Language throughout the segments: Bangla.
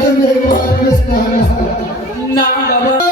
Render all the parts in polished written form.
তুমি পারবে না। না বাবা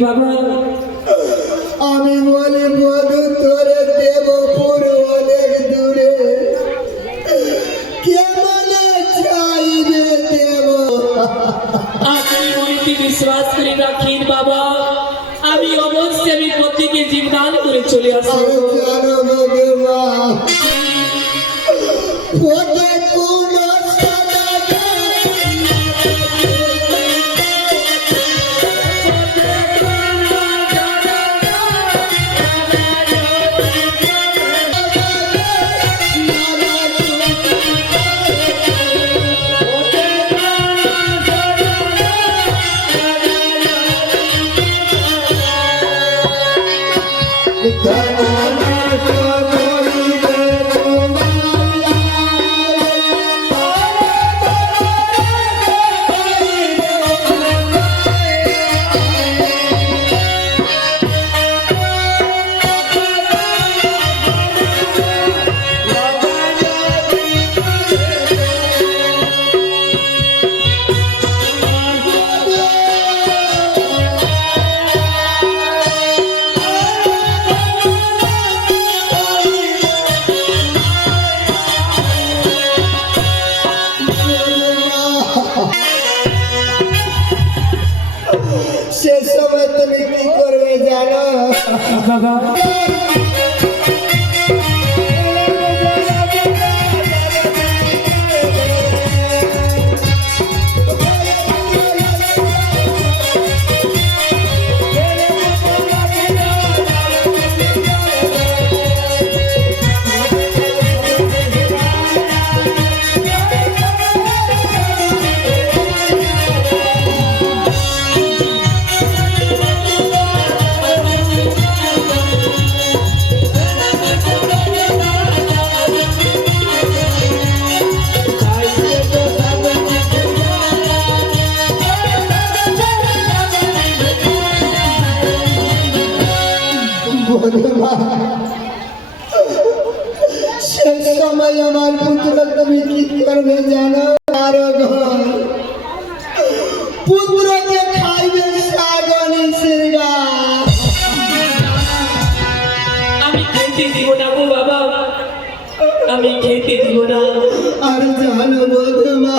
বাবা আমি বলি বধু তোরে দেব পুরো অনেক দূরে কেমন চাইবে দেব আপনি মনে বিশ্বাস করে রাখেন বাবা আমি অবশ্যই আমি পতিকে জীবদান করে চলে আসবো জানো বধুমা পথে কোন সে সময় তুমি কি করবে জানো বাবা সেই সময় আমার পুত্র তুমি কি করবে জানো আরো ঘর পুত্রকে খাইবে সাগরে সিরগা আমি খেতে দিব না গো বাবা আমি খেতে দিব না আর জানো বধুমা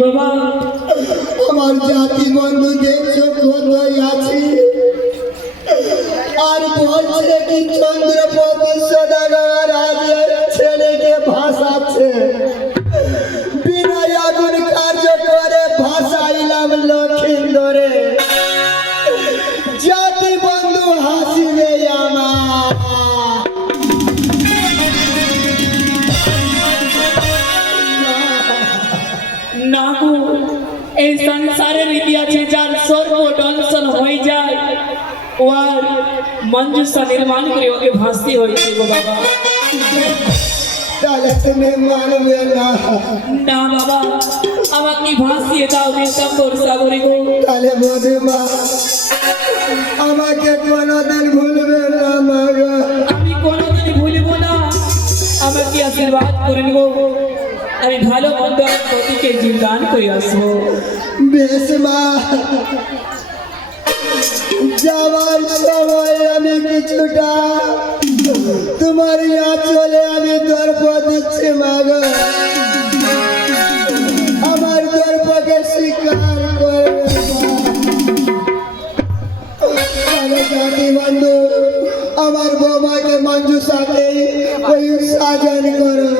বাবা? আমার জাতি বন্ধু দেখছো কোথায় আছি, আর বলছে কি চন্দ্রপতি সদাগর আজ ছেলেকে ভাসাচ্ছে। বিনা আগুন কার্য করে ভাসাইলাম লক্ষিন্দরে, জাতি বন্ধু হাসিবে আমার। না গো, এই সংসারের ইতিহাসে যার সর্বদংশন হয়ে যায় ও আর মঞ্জুষা নির্মাণ করে ওকে ভাসতে হয়েছে গো বাবা। তাহলে তুমি মানবে না? না বাবা, আমাকে ভাসিয়ে দাও বিশ্বম্বর সাগরে গো। তাহলে মধুমা আমাকে কোনোদিন ভুলবে না মা গো। আমি কোনোদিন ভুলবো না, আমাকে আশীর্বাদ করে নেবো। আমি ভালো মন্দ আর প্রতিকে জীবদান করে আসবো। বেশ মা, যাওয়ার সময় আমি কিছুটা তোমার চলে আমি দর্প দিচ্ছি মা গো। আমার দর্পকে স্বীকার করবে মা। জাতি বন্ধু আমার বৌমাকে মঞ্জুষাকে ওই সাজন করো।